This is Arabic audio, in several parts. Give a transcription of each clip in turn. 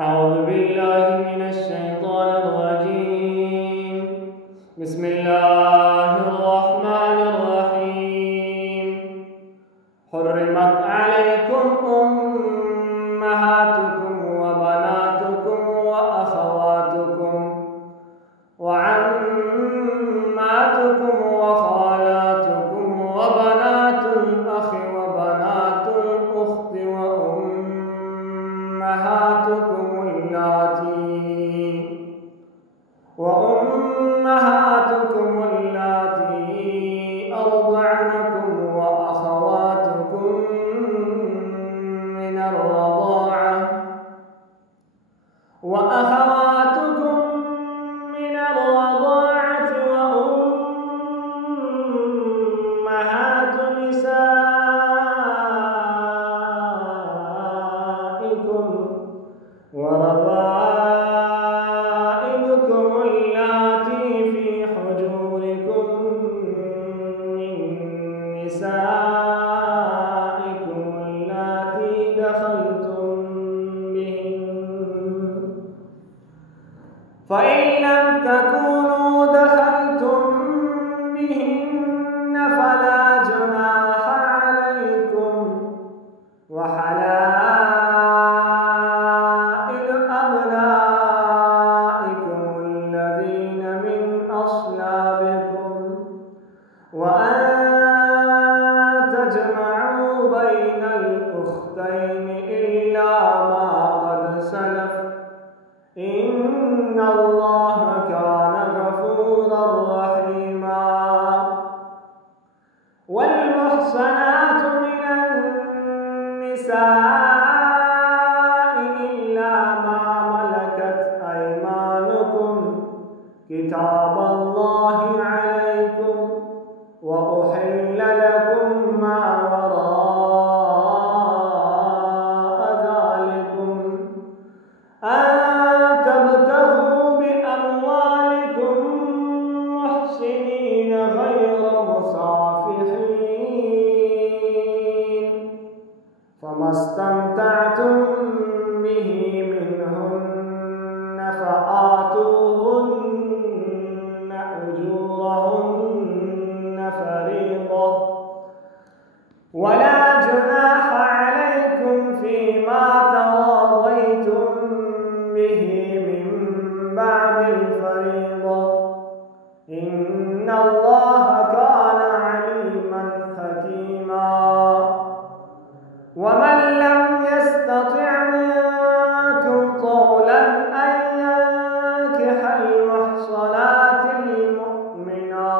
أعوذ بالله من الشيطان الرجيم. بسم الله الرحمن الرحيم. حرمت عليكم أمهاتكم وبناتكم وأخواتكم وعماتكم وخالاتكم وبنات الأخ وبنات الأخت وأمهاتكم اللاتي أرضعنكم وأخواتكم من الرضاعة وأمهات نسائكم وربائبكم اللاتي في حجوركم من نسائكم اللاتي دخلتم بهن، فإن لم تكونوا دخلتم بهن فلا جناح عليكم، وحلائل أبنائكم الذين من أصلابكم، وأن تجمعوا بين الأختين إلا ما قد سلف، إن الله كان غفورا رحيما. والمحصنات من النساء إلا ما ملكت أيمانكم كتاب الله عليكم، وأحل لكم ما وراء ذلكم أن تبتغوا بأموالكم محسنين غير مسافحين، فما استمتعتم به منهن فآتوهن أجورهن فريضة، ولا جناح عليكم فيما تراضيتم به من بعد الفريضة، إن الله كان عليما حكيما. ومن لم يستطع منكم طولا أن ينكح المحصنات المؤمنات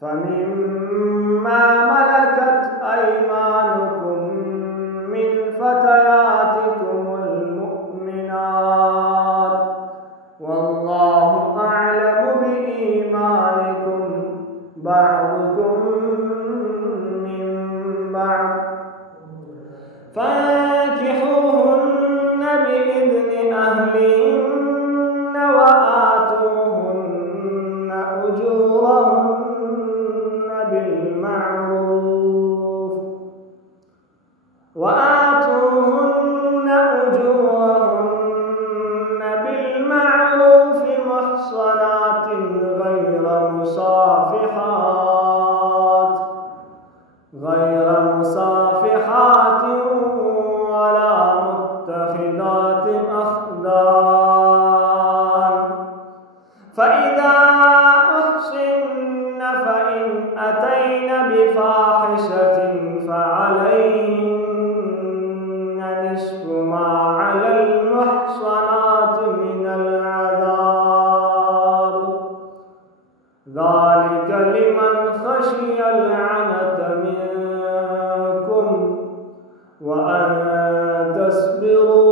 فمما ملكت أيمانكم من فتياتكم المؤمنات، والله أعلم بإيمانكم بعضكم من بعض، فانكحوهن بإذن أهلهن وآتوهن أجورهن بالمعروف محصنات غير مصافحات ولا متخذات أخدان، فإذا أحصن فإن أتين بفاحشة فعليهن نصف ما على المحصنات من العذاب، ذلك لمن خشي العنة منكم، وأن تصبروا